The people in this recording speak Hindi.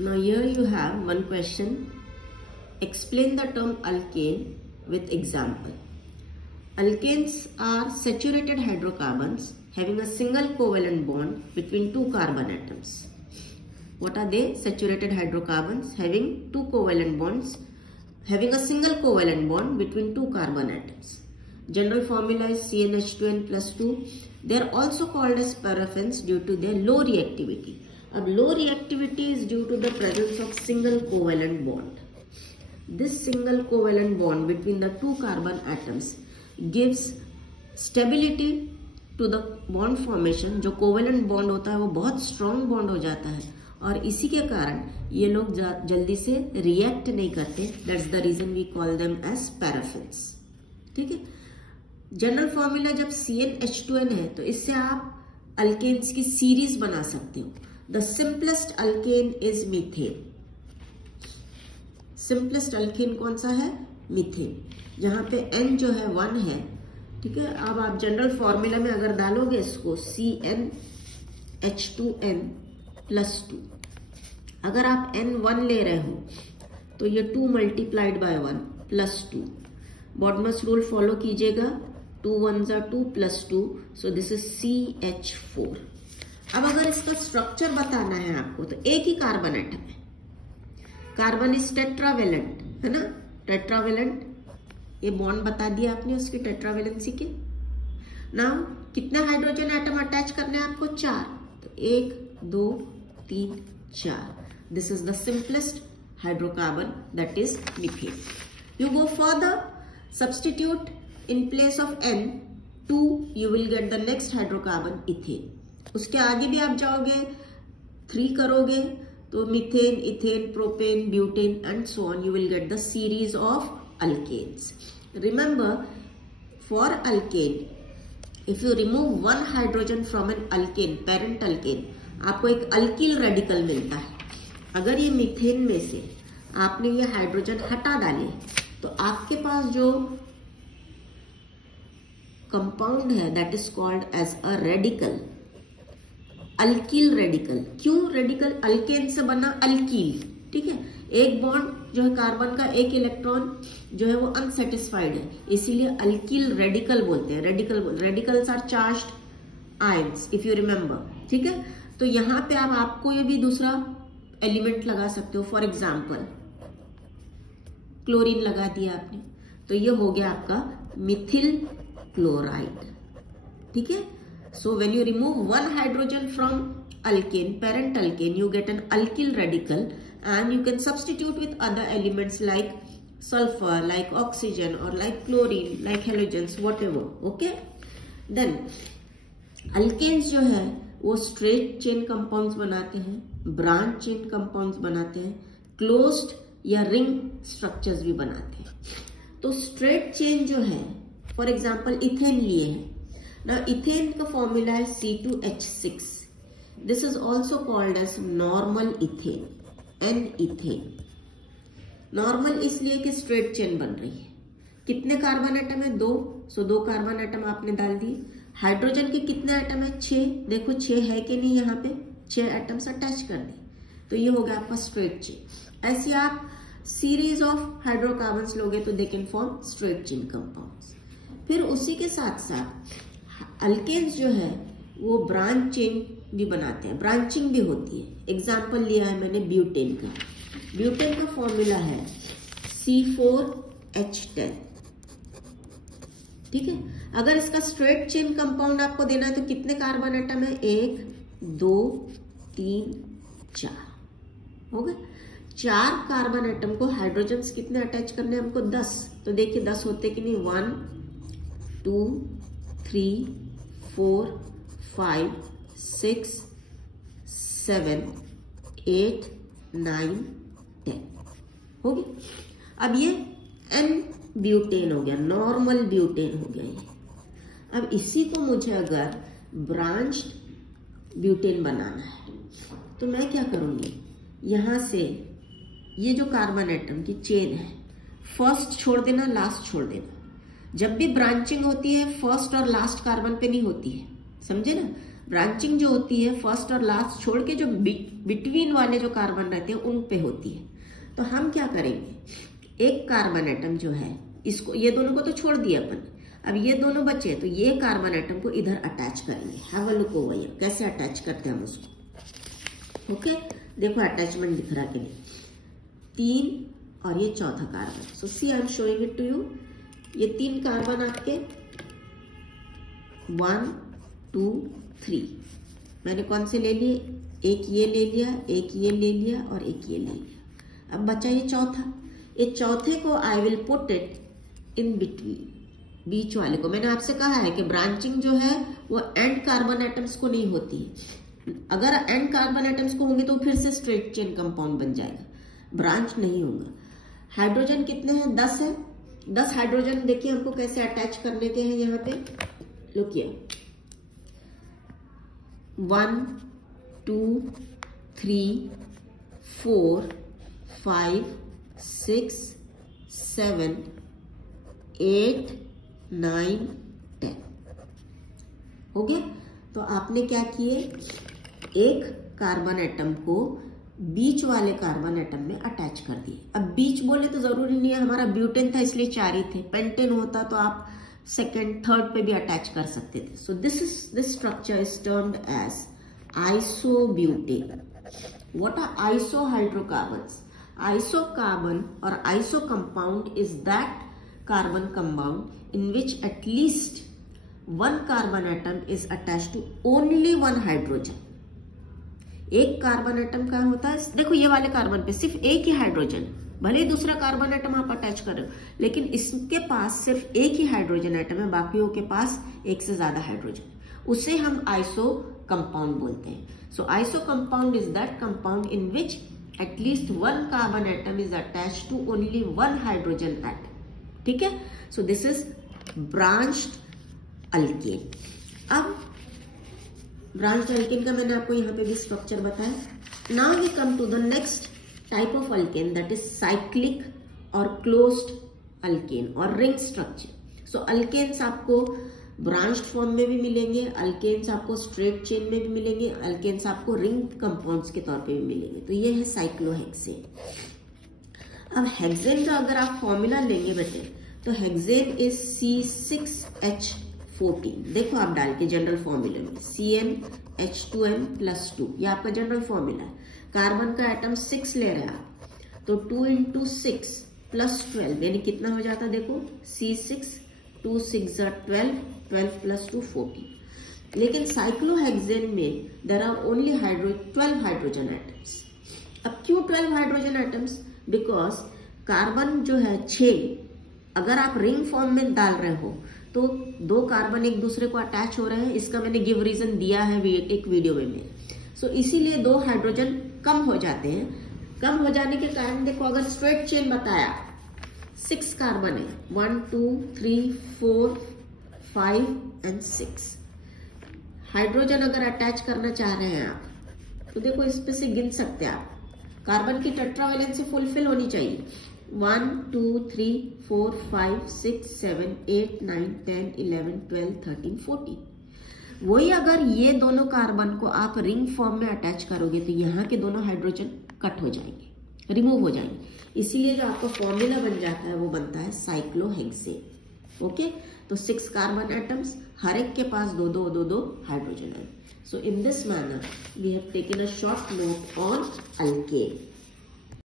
Now here you have one question. Explain the term alkane with example. Alkanes are saturated hydrocarbons having a single covalent bond between two carbon atoms. What are they? Saturated hydrocarbons having two covalent bonds, having a single covalent bond between two carbon atoms. General formula is CnH2n plus 2. They are also called as paraffins due to their low reactivity. अब low reactivity is due to the presence of single covalent bond. This single covalent bond between the two carbon atoms gives stability to the bond formation. जो covalent bond होता है वो बहुत strong bond हो जाता है और इसी के कारण ये लोग जल्दी से रिएक्ट नहीं करते. That's the reason we call them as paraffins. ठीक है. जनरल फॉर्मूला जब CnH2n है तो इससे आप अल्केन्स की सीरीज बना सकते हो. The simplest alkane is methane. Simplest alkane कौन सा है? मीथेन. जहां पे n जो है 1 है. ठीक है. अब आप जनरल फॉर्मूला में अगर डालोगे इसको CnH2n प्लस 2, अगर आप n1 ले रहे हो तो ये 2 multiplied by 1 plus 2. BODMAS rule follow कीजिएगा. 2 1s are 2 plus 2, so this is CH4. अब अगर इसका स्ट्रक्चर बताना है आपको तो एक ही कार्बन एटम है. कार्बन इज टेट्रावेलेंट है ना. टेट्रावेलेंट, ये बॉन्ड बता दिया आपने उसकी टेट्रावेलेंसी के. नाउ कितने हाइड्रोजन एटम अटैच करने हैं आपको? 4. तो 1 2 3 4. This is the simplest hydrocarbon, that is methane. You go further, substitute in place of n 2, you will get the next hydrocarbon ethane. उसके आगे भी आप जाओगे 3 करोगे तो methane, ethane, propane, butane and so on. You will get the series of alkanes. Remember, for alkane if you remove one hydrogen from an alkane, parent alkane, आपको एक अल्किल रेडिकल मिलता है. अगर ये मीथेन में से आपने ये हाइड्रोजन हटा डाले तो आपके पास जो कंपाउंड है that is called as a radical, alkyl radical. क्यों रेडिकल? अल्केन से बना अल्कील. ठीक है. एक बॉन्ड जो है कार्बन का, एक इलेक्ट्रॉन जो है वो अनसेटिस्फाइड है, इसीलिए अल्किल रेडिकल बोलते हैं. Radicals are charged ions if you remember. ठीक है. तो यहां पे आप आपको ये भी दूसरा एलिमेंट लगा सकते हो. फॉर एग्जाम्पल क्लोरीन लगा दिया आपने तो ये हो गया आपका मिथिल क्लोराइड. ठीक है. So when you remove one hydrogen from alkane, parent alkane, you get an alkyl radical and you can substitute with other elements like sulfur, like oxygen or like chlorine, like halogens, whatever. Okay. Then alkanes जो है वो straight chain compounds बनाते हैं, branch chain compounds बनाते हैं, closed या ring structures भी बनाते हैं. तो straight chain जो है, फॉर एग्जाम्पल इथेन लिए हैं ना. इथेन का फॉर्मूला है C2H6. This is also called as normal ethane, an ethane. Normal इसलिए कि स्ट्रेट चेन बन रही है. कितने कार्बन एटम है? 2. सो 2 कार्बन एटम आपने डाल दिए. हाइड्रोजन के कितने एटम है? 6. देखो 6 है कि नहीं, यहाँ पे 6 एटम्स अटैच कर दे तो ये हो गया आपका स्ट्रेट चेन. ऐसे आप सीरीज ऑफ हाइड्रोकार्बन्स लोगे तो they can form straight chain compounds. फिर उसी के साथ साथ अल्केन्स जो है वो ब्रांच चेन भी बनाते हैं, ब्रांचिंग भी होती है. एग्जाम्पल लिया है मैंने ब्यूटेन का. ब्यूटेन का फॉर्मूला है C4H10. ठीक है. अगर इसका स्ट्रेट चेन कंपाउंड आपको देना है तो कितने कार्बन एटम है? 1 2 3 4. हो गए. 4 कार्बन एटम को हाइड्रोजन कितने अटैच करने हैं हमको? 10. तो देखिए 10 होते कि नहीं? 1 2 3 4 5 6 7 8 9 10 हो गया. अब ये n ब्यूटेन हो गया, नॉर्मल ब्यूटेन हो गया ये. अब इसी को मुझे अगर ब्रांच्ड ब्यूटेन बनाना है तो मैं क्या करूंगी? यहां से ये जो कार्बन एटम की चेन है, फर्स्ट छोड़ देना, लास्ट छोड़ देना. जब भी ब्रांचिंग होती है फर्स्ट और लास्ट कार्बन पे नहीं होती है, समझे ना. ब्रांचिंग जो होती है फर्स्ट और लास्ट छोड़ के जो बिटवीन वाले जो कार्बन रहते हैं उन पे होती है। तो हम क्या करेंगे, एक कार्बन एटम जो है इसको, ये दोनों को तो छोड़ दिया अपन, अब ये दोनों बचे तो ये कार्बन एटम को इधर अटैच करेंगे। Have a look over here, कैसे अटैच करते हैं हम उसको। ओके, देखो अटैचमेंट दिख रहा कि नहीं, 3 और ये चौथा carbon. So see I am showing it to you. ये 3 कार्बन आपके 1 2 3 मैंने कौन से ले लिए, एक ये ले लिया, एक ये ले लिया और एक ये ले लिया। अब बचा ये चौथा, ये चौथे को I will put it in between, बीच वाले को। मैंने आपसे कहा है कि ब्रांचिंग जो है वो एंड कार्बन एटम्स को नहीं होती है। अगर एंड कार्बन एटम्स को होंगे तो फिर से स्ट्रेट चेन कंपाउंड बन जाएगा, ब्रांच नहीं होगा। हाइड्रोजन कितने हैं, 10 है। 10 हाइड्रोजन देखिए हमको कैसे अटैच करने के हैं यहाँ पे। लुक हियर, 1 2 3 4 5 6 7 8 9 10 हो गया। तो आपने क्या किए, एक कार्बन एटम को बीच वाले कार्बन एटम में अटैच कर दिए। अब बीच बोले तो जरूरी नहीं है, हमारा ब्यूटेन था इसलिए 4 ही थे, पेंटेन होता तो आप सेकेंड थर्ड पे भी अटैच कर सकते थे। So this structure is termed as isobutane. What are iso hydrocarbons? Iso carbon और iso compound is that carbon compound in which at least one carbon atom is attached to only one hydrogen. एक कार्बन एटम का होता है, देखो ये वाले कार्बन पे सिर्फ एक ही हाइड्रोजन, भले ही दूसरा कार्बन एटम आप अटैच कर रहे हो, लेकिन इसके पास सिर्फ एक ही हाइड्रोजन एटम है, बाकियों के पास एक से ज्यादा हाइड्रोजन, उसे हम आइसो कंपाउंड बोलते हैं। So iso compound is that compound in which at least one carbon atom is attached to only one hydrogen atom. ठीक है, so this is branched alkane. अब ब्रांच्ड अल्केन का मैंने आपको यहाँ पे भी स्ट्रक्चर बताया। Now we come to the next type of alkane, that is cyclic और क्लोज्ड अल्केन और रिंग स्ट्रक्चर। सो अल्केन्स आपको ब्रांच्ड फॉर्म में भी मिलेंगे, अल्केन्स आपको स्ट्रेट चेन में भी मिलेंगे, अल्केन्स आपको रिंग कंपाउंड्स के तौर पे भी मिलेंगे। तो ये है साइक्लोहेक्सेन। अब हेक्सेन का अगर आप फॉर्मूला लेंगे बेटे तो हेक्सेन इज C6H14। देखो आप डाल के जनरल फॉर्मूले में CnH2n+2, ये आपका जनरल फॉर्मूला है। कार्बन का एटम 6 ले रहे हैं आप, तो 2 × 6 + 12 यानी कितना हो जाता है, देखो C6 2 6 12, 12 + 2 14। लेकिन साइक्लोहेक्सेन में there are only 12 hydrogen atoms. अब क्यों 12 हाइड्रोजन एटम्स? बिकॉज कार्बन जो है 6, अगर आप रिंग फॉर्म में डाल रहे हो तो 2 कार्बन एक दूसरे को अटैच हो रहे हैं। इसका मैंने गिव रीजन दिया है एक वीडियो में मेरे। सो इसीलिए 2 हाइड्रोजन कम हो जाते हैं। कम हो जाने के कारण देखो, अगर स्ट्रेट चेन बताया 6 कार्बन है, 1 2 3 4 5 एंड 6 हाइड्रोजन अगर अटैच करना चाह रहे हैं आप तो देखो इस पे से गिन सकते हैं आप। कार्बन की टेट्रावैलेंसी फुलफिल होनी चाहिए, 1 2 3 4 5 6 7 8 9 10 11 12 13 14। वही अगर ये दोनों कार्बन को आप रिंग फॉर्म में अटैच करोगे तो यहाँ के दोनों हाइड्रोजन कट हो जाएंगे, रिमूव हो जाएंगे। इसीलिए जो आपका फॉर्मूला बन जाता है वो बनता है साइक्लोहेक्सेन। ओके, तो 6 कार्बन एटम्स, हर एक के पास 2 हाइड्रोजन है। So in this manner, we have taken a short note on alkane.